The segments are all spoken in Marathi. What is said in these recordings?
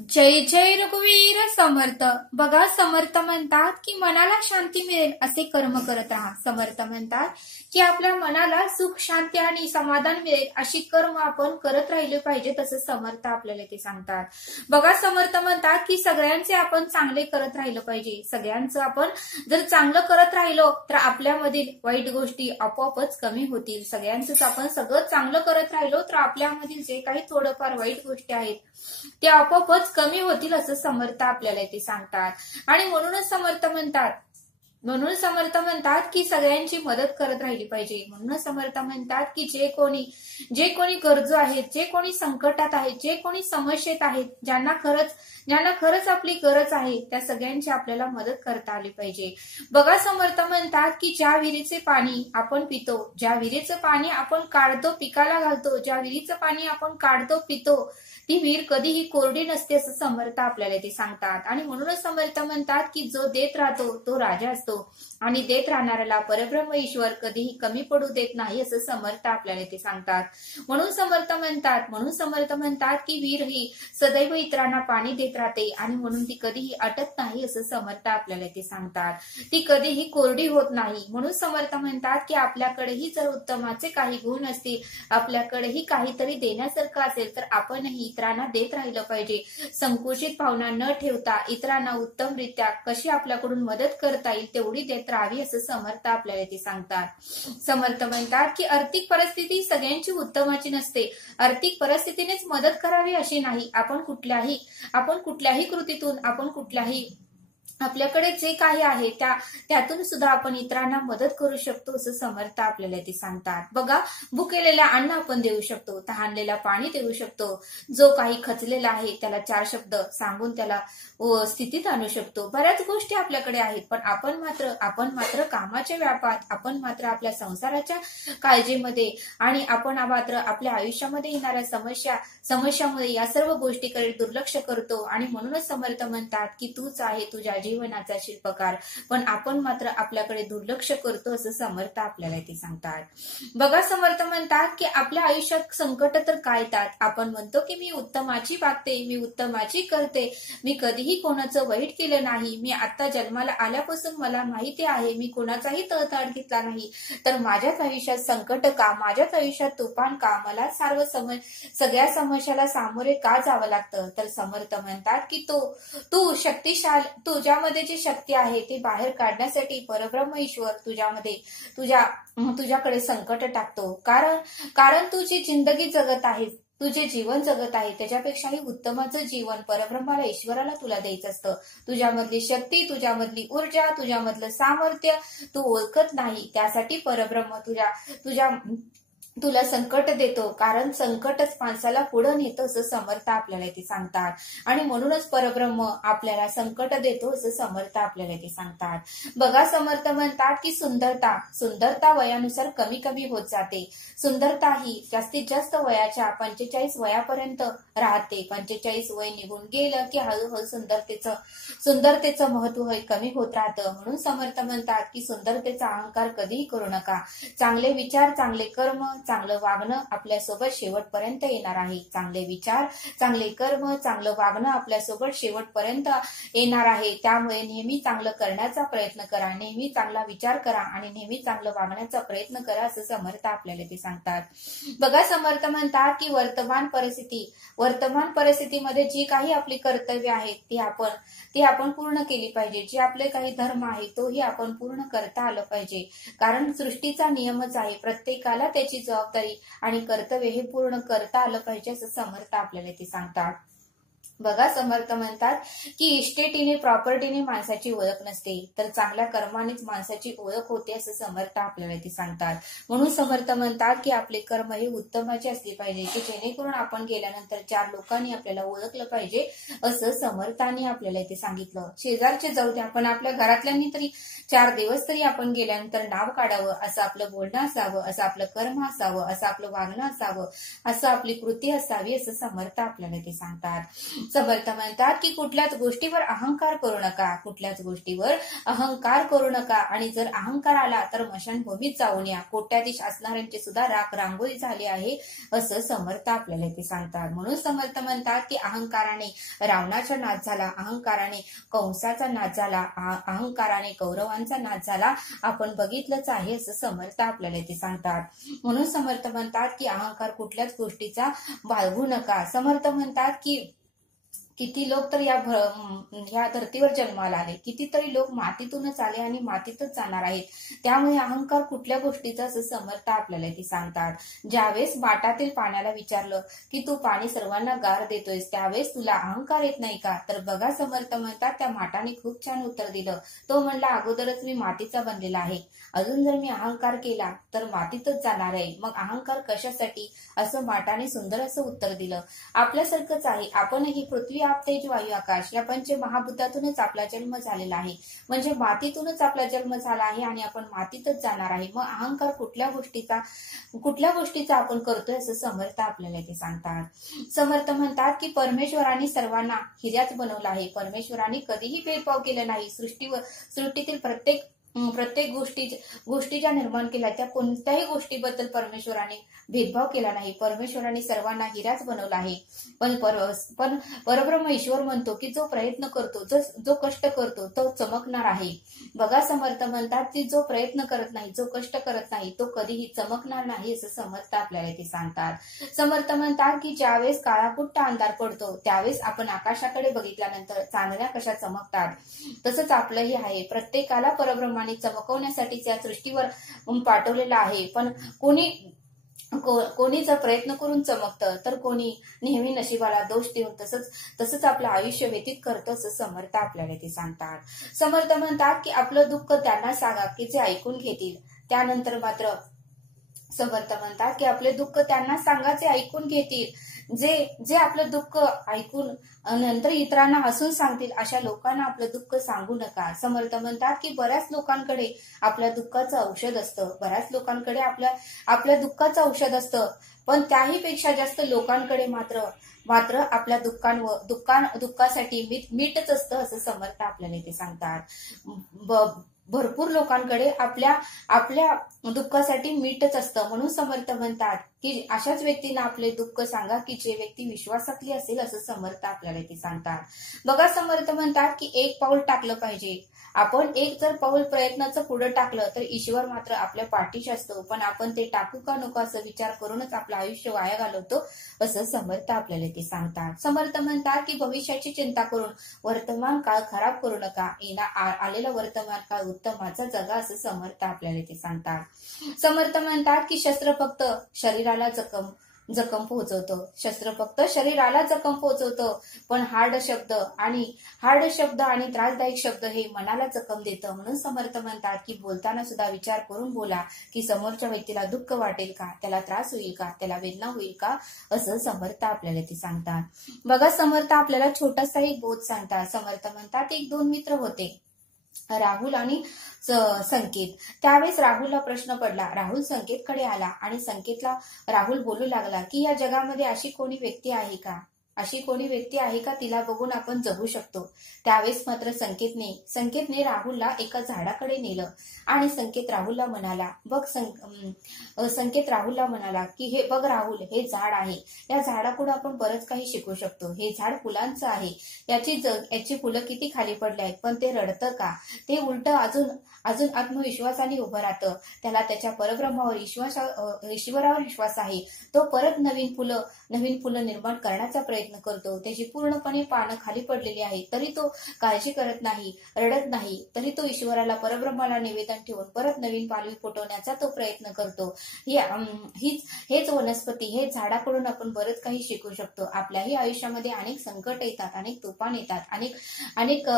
जय जय रघुवीर समर्थ. बघा, समर्थ म्हणतात की मनाला शांती मिळेल असे कर्म करत राहा. समर्थ म्हणतात की आपल्या मनाला सुख, शांती आणि समाधान मिळेल अशी कर्म आपण करत राहिले पाहिजे, तसं समर्थ आपल्याला ते सांगतात. बघा, समर्थ म्हणतात की सगळ्यांचे आपण चांगले करत राहिलं पाहिजे. सगळ्यांचं आपण जर चांगलं करत राहिलो तर आपल्यामधील वाईट गोष्टी आपोआपच कमी होतील. सगळ्यांचंच आपण सगळं चांगलं करत राहिलो तर आपल्यामधील जे काही थोडंफार वाईट गोष्टी आहेत ते आपोआपच कमी होतील असं समर्थ आपल्याला ते सांगतात. आणि म्हणूनच समर्थ म्हणतात की सगळ्यांची मदत करत राहिली पाहिजे. म्हणूनच समर्थ म्हणतात की जे कोणी गरजू आहेत, जे कोणी संकटात आहेत, जे कोणी समस्येत आहेत, ज्यांना खरंच आपली गरज आहे, त्या सगळ्यांची आपल्याला मदत करता आली पाहिजे. बघा, समर्थ म्हणतात की ज्या विहिरीचे पाणी आपण पितो, ज्या विहिरीचं पाणी आपण काढतो, पिकाला घालतो, ज्या विहिरीचं पाणी आपण काढतो, पितो, ती विहीर कधीही कोरडी नसते असं समर्थ आपल्याला ते सांगतात. आणि म्हणूनच समर्थ म्हणतात की जो देत राहतो तो राजा असतो आणि देत राहणाऱ्याला परब्रह्म ईश्वर कधीही कमी पडू देत नाही असं समर्थ आपल्याला ते सांगतात. म्हणून समर्थ म्हणतात की विहीर ही सदैव इतरांना पाणी देत राहते आणि म्हणून ती कधीही अटत नाही असं समर्थ आपल्याला ते सांगतात. ती कधीही कोरडी होत नाही. म्हणून समर्थ म्हणतात की आपल्याकडेही जर उत्तमाचे काही गुण असतील, आपल्याकडेही काहीतरी देण्यासारखं असेल तर आपणही इतरांना देत राहिलं पाहिजे. संकुचित भावना न ठेवता इतरांना उत्तमरित्या कशी आपल्याकडून मदत करता येईल तेवढी देत राहावी असं समर्थ आपल्याला ते सांगतात. समर्थ म्हणतात की आर्थिक परिस्थिती सगळ्यांची उत्तमाची नसते. आर्थिक परिस्थितीनेच मदत करावी अशी नाही. आपण कुठल्याही कृतीतून आपल्याकडे जे काही आहे त्यातून सुद्धा आपण इतरांना मदत करू शकतो असं समर्थ आपल्याला ते सांगतात. बघा, भुकेलेला अन्न आपण देऊ शकतो, तहानलेला पाणी देऊ शकतो, जो काही खचलेला आहे त्याला 4 शब्द सांगून त्याला स्थितीत आणू शकतो. बऱ्याच गोष्टी आपल्याकडे आहेत, पण आपण मात्र कामाच्या व्यापात, आपण मात्र आपल्या संसाराच्या काळजीमध्ये आणि आपण मात्र आपल्या आयुष्यामध्ये येणाऱ्या समस्यामुळे या सर्व गोष्टीकडे दुर्लक्ष करतो. आणि म्हणूनच समर्थ म्हणतात की तूच आहे तुझ्या जीवनाचा शिल्पकार, पण आपण मात्र आपल्याकडे दुर्लक्ष करतो असं समर्थ आपल्याला ते सांगतात. बघा, समर्थ म्हणतात की आपल्या आयुष्यात संकट तर काय येतात. आपण म्हणतो की मी उत्तमाची वागते, मी उत्तमाची करते, मी कधीही कोणाचं वाईट केलं नाही, मी आता जन्माला आल्यापासून मला माहिती आहे मी कोणाचाही तळतळ घेतला नाही, तर माझ्याच आयुष्यात संकट का, माझ्याच आयुष्यात तुफान का, मला सगळ्या समस्याला सामोरे का जावं लागतं. तर समर्थ म्हणतात की तू शक्तिशाली, तुझ्यामध्ये जी शक्ती आहे ती बाहेर काढण्यासाठी परब्रह्म ईश्वर तुझ्याकडे संकट टाकतो. कारण तू जी जिंदगी जगत आहे, तू जे जीवन जगत आहे त्याच्यापेक्षाही उत्तमाचं जीवन परब्रह्माला, ईश्वराला तुला द्यायचं असतं. तुझ्यामधली शक्ती, तुझ्यामधली ऊर्जा, तुझ्यामधलं सामर्थ्य तू ओळखत नाही, त्यासाठी परब्रह्म तुला संकट देतो, कारण संकटच माणसाला पुढे नेतं असं समर्थ आपल्याला ते सांगतात. आणि म्हणूनच परब्रह्म आपल्याला संकट देतो असं समर्थ आपल्याला ते सांगतात. बघा, समर्थ म्हणतात की सुंदरता वयानुसार कमी होत जाते. सुंदरता ही जास्तीत जास्त वयाच्या 45 वयापर्यंत राहते. 45 वय निघून गेलं की हळूहळू सुंदरतेचं महत्व कमी होत राहतं. म्हणून समर्थ म्हणतात की सुंदरतेचा अहंकार कधीही करू नका. चांगले विचार, चांगले कर्म, चांगलं वागणं आपल्यासोबत शेवटपर्यंत येणार आहे. चांगले विचार, चांगले कर्म, चांगलं वागणं आपल्यासोबत शेवटपर्यंत येणार आहे. त्यामुळे नेहमी चांगलं करण्याचा प्रयत्न करा, नेहमी चांगला विचार करा आणि नेहमी चांगलं वागण्याचा प्रयत्न करा असं समर्थ आपल्याला ते सांगतात. बघा, समर्थ म्हणतात की वर्तमान परिस्थितीमध्ये जी काही आपली कर्तव्य आहेत ती आपण पूर्ण केली पाहिजे. जे आपले काही धर्म आहे तोही आपण पूर्ण करता आलं पाहिजे. कारण सृष्टीचा नियमच आहे, प्रत्येकाला त्याची जबाबदारी आणि कर्तव्य हे पूर्ण करता आलं पाहिजे असं समर्थ आपल्याला ते सांगतात. बघा, समर्थ म्हणतात की इस्टेटीने, प्रॉपर्टीने माणसाची ओळख नसते, तर चांगल्या कर्मानेच माणसाची ओळख होते असं समर्थ आपल्याला ते सांगतात. म्हणून समर्थ म्हणतात की आपले कर्म हे उत्तमाचे असले पाहिजे, की जेणेकरून आपण गेल्यानंतर 4 लोकांनी आपल्याला ओळखलं पाहिजे असं समर्थांनी आपल्याला ते सांगितलं. शेजारचे जाऊ द्या, पण आपल्या घरातल्यांनी तरी 4 दिवस तरी आपण गेल्यानंतर नाव काढावं, असं आपलं बोलणं असावं, असं आपलं कर्म असावं, असं आपलं वागणं असावं, असं आपली कृती असावी असं समर्थ आपल्याला ते सांगतात. समर्थ म्हणतात की कुठल्याच गोष्टीवर अहंकार करू नका, कुठल्याच गोष्टीवर अहंकार करू नका, आणि जर अहंकार आला तर मशानभूमीत जाऊन या. कोट्याधीश असणाऱ्यांची सुद्धा रांगोळी झाली आहे असं समर्थ आपल्याला ते सांगतात. म्हणून समर्थ म्हणतात की अहंकाराने रावणाचा नाश झाला, अहंकाराने कंसाचा नाश झाला, अहंकाराने कौरवांचा नाश झाला, आपण बघितलंच आहे असं समर्थ आपल्याला ते सांगतात. म्हणून समर्थ म्हणतात की अहंकार कुठल्याच गोष्टीचा बाळगू नका. समर्थ म्हणतात की किती लोक तर या धर्तीवर जन्माला आले, कितीतरी लोक मातीतूनच आले आणि मातीतच जाणार आहेत. त्यामुळे अहंकार कुठल्या गोष्टीचा असं समर्थ आपल्याला ती सांगतात. ज्यावेळेस बाटातील पाण्याला विचारलं की तू पाणी सर्वांना गार देतोयस, त्यावेळेस तुला अहंकार येत नाही का? तर बघा समर्थ म्हणतात त्या माटाने खूप छान उत्तर दिलं. तो म्हणला अगोदरच मी मातीचा बनलेला आहे, अजून जर मी अहंकार केला तर मातीतच जाणार आहे, मग अहंकार कशासाठी? असं माटाने सुंदर असं उत्तर दिलं. आपल्यासारखंच आहे, आपणही पृथ्वी आप तेज वायू आकाश या पंचमहाभूतातूनच आपला जन्म झालेला आहे, म्हणजे मातीतूनच आपला जन्म झाला आहे आणि आपण मातीतच जाणार आहे. मग अहंकार कुठल्या गोष्टीचा आपण करतोय असं समर्थ आपल्याला ते सांगतात. समर्थ म्हणतात की परमेश्वराने सर्वांना हिऱ्याच बनवलं आहे, परमेश्वराने कधीही भेदभाव केला नाही. सृष्टीतील प्रत्येक गोष्टी ज्या निर्माण केल्या त्या कोणत्याही गोष्टीबद्दल परमेश्वराने भेदभाव केला नाही. परमेश्वराने सर्वांना हिराच बनवला आहे. पण परब्रह्म ईश्वर म्हणतो की जो प्रयत्न करतो, जो कष्ट करतो तो चमकणार आहे. बघा समर्थ म्हणतात की जो प्रयत्न करत नाही, जो कष्ट करत नाही तो कधीही चमकणार नाही असं समर्थ आपल्याला ते सांगतात. समर्थ म्हणतात की ज्यावेळेस काळाकुट्ट अंधार पडतो त्यावेळेस आपण आकाशाकडे बघितल्यानंतर चांदण्या कशा चमकतात, तसंच आपलंही आहे. प्रत्येकाला परब्रह्माने चमकवण्यासाठी या सृष्टीवर पाठवलेलं आहे. पण कोणी जर प्रयत्न करून चमकतं तर कोणी नेहमी नशिबाला दोष देऊन तसंच आपलं आयुष्य व्यतीत करतं असं समर्थ आपल्याला ते सांगतात. समर्थ म्हणतात की आपलं दुःख त्यांना सांगा की जे ऐकून घेतील. त्यानंतर मात्र समर्थ म्हणतात की आपले दुःख त्यांना सांगा जे ऐकून घेतील. जे आपलं दुःख ऐकून नंतर इतरांना हसून सांगतील अशा लोकांना आपलं दुःख सांगू नका. समर्थ म्हणतात की बऱ्याच लोकांकडे आपल्या दुःखाचं औषध असतं, बऱ्याच लोकांकडे आपल्या दुःखाचं औषध असतं, पण त्याही पेक्षा जास्त लोकांकडे मात्र आपल्या दुःखासाठी मीठच असतं असं समर्थ आपल्याला ते सांगतात. भरपूर लोकांकडे आपल्या दुःखासाठी मीठच असतं. म्हणून समर्थ म्हणतात की अशाच व्यक्तींना आपले दुःख सांगा की जे व्यक्ती विश्वासातली असेल असं समर्थ आपल्याला ते सांगतात. बघा समर्थ म्हणतात की एक पाऊल टाकलं पाहिजे. आपण एक जर पाऊल प्रयत्नाचं पुढे टाकलं तर ईश्वर मात्र आपल्या पाठीशी असतो, पण आपण ते टाकू का नको असं विचार करूनच आपलं आयुष्य वाया घालवतो असं समर्थ आपल्याला ते सांगतात. समर्थ म्हणतात की भविष्याची चिंता करून वर्तमान काळ खराब करू नका, आलेला वर्तमान काळ उत्तमाचा जगा असं समर्थ आपल्याला ते सांगतात. समर्थ म्हणतात की शस्त्र फक्त शरीराला जखम पोहोचवतं, शस्त्र फक्त शरीराला जखम पोहोचवतं, पण हार्ड शब्द आणि त्रासदायक शब्द हे मनाला जखम देतं. म्हणून समर्थ म्हणतात की बोलताना सुद्धा विचार करून बोला की समोरच्या व्यक्तीला दुःख वाटेल का, त्याला त्रास होईल का, त्याला वेदना होईल का असं समर्थ आपल्याला ते सांगतात. बघा समर्थ आपल्याला छोटासा एक बोध सांगतात. समर्थ म्हणतात एक दोन मित्र होते, राहुल आणि संकेत. त्यावेळेस राहुलला प्रश्न पडला. राहुल संकेतकडे आला आणि संकेतला राहुल बोलू लागला की या जगामध्ये अशी कोणी व्यक्ती आहे का तिला बघून आपण जगू शकतो. त्यावेळेस मात्र संकेतने राहुलला एका झाडाकडे नेलं आणि संकेत राहुलला म्हणाला की हे बघ राहुल, हे झाड आहे, या झाडाकडून आपण बरंच काही शिकू शकतो. हे झाड फुलांचं आहे, याची फुलं किती खाली पडली आहेत, पण ते रडतं का? ते उलट अजून आत्मविश्वासाने उभं राहतं. त्याला त्याच्या परब्रह्मावर ईश्वरावर विश्वास आहे. तो परत नवीन फुलं निर्माण करण्याचा प्रयत्न करतो. त्याची पूर्णपणे पानं खाली पडलेली आहे तरी तो काळजी करत नाही, रडत नाही, तरी तो ईश्वराला परब्रह्माला निवेदन ठेवून परत नवीन पालवी फुटवण्याचा तो प्रयत्न करतो. हेच वनस्पती, हे झाडाकडून आपण बरंच काही शिकू शकतो. आपल्याही आयुष्यामध्ये अनेक संकट येतात, अनेक तुफान येतात, अनेक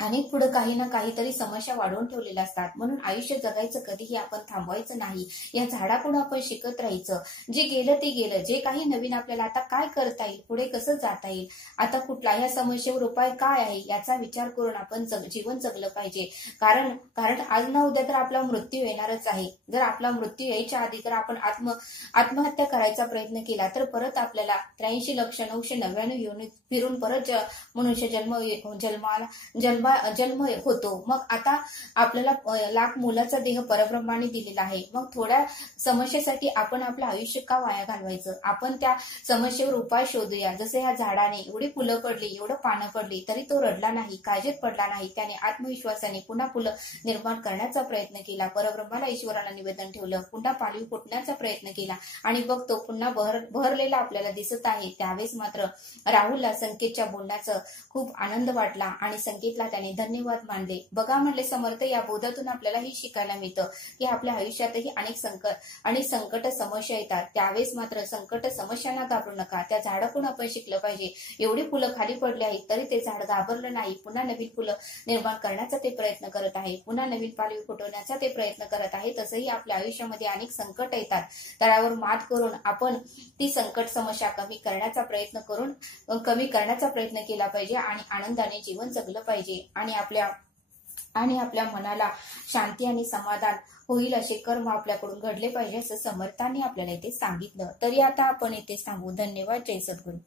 आणि पुढे काही ना काहीतरी समस्या वाढवून ठेवलेल्या असतात. म्हणून आयुष्य जगायचं कधीही आपण थांबवायचं नाही. या झाडाकडून आपण शिकत राहायचं. जे गेलं ते गेलं. जे काही नवीन आपल्याला आता काय करता येईल, पुढे कसं जाता येईल, आता कुठला ह्या समस्येवर उपाय काय आहे याचा विचार करून आपण जीवन जगलं पाहिजे. कारण कारण आज ना उद्या तर आपला मृत्यू येणारच आहे. जर आपला मृत्यू यायच्या आधी जर आपण आत्महत्या करायचा प्रयत्न केला तर परत आपल्याला 83,999 येऊन फिरून परत मनुष्य जन्म होतो. मग आता आपल्याला लाख मुलाचा देह परब्रह्माने दिलेला आहे. मग थोड्या समस्येसाठी आपण आपलं आयुष्य का वाया घालवायचं. आपण त्या समस्येवर उपाय शोधूया. जसे ह्या झाडाने एवढी फुलं पडली, एवढं पानं पडली, तरी तो रडला नाही, काळजीत पडला नाही. त्याने आत्मविश्वासाने पुन्हा फुलं निर्माण करण्याचा प्रयत्न केला. परब्रह्माला ईश्वराला निवेदन ठेवलं, पुन्हा पालवी फुटण्याचा प्रयत्न केला आणि बघ तो पुन्हा बहरलेला आपल्याला दिसत आहे. त्यावेळेस मात्र राहुलला संकेतच्या बोलण्याचा खूप आनंद वाटला आणि संकेतला त्याने धन्यवाद मानले. बघा म्हणले समर्थ, या बोधातून आपल्याला ही शिकायला मिळतं की आपल्या आयुष्यातही अनेक संकट समस्या येतात. त्यावेळेस मात्र संकट समस्यांना घाबरू नका. त्या झाडाकडून आपण शिकलं पाहिजे. एवढी फुलं खाली पडली आहेत तरी ते झाड घाबरलं नाही. पुन्हा नवीन फुलं निर्माण करण्याचा ते प्रयत्न करत आहे. पुन्हा नवीन पालवी फुटवण्याचा ते प्रयत्न करत आहे. तसंही आपल्या आयुष्यामध्ये अनेक संकट येतात. त्यावर मात करून आपण ती संकट समस्या कमी करण्याचा प्रयत्न केला पाहिजे आणि आनंदाने जीवन जगलं पाहिजे आणि आपल्या मनाला शांती आणि समाधान होईल असे कर्म आपल्याकडून घडले पाहिजे असं समर्थांनी आपल्याला इथे सांगितलं. तरी आता आपण इथे थांबू. धन्यवाद. जय सद्गुरू.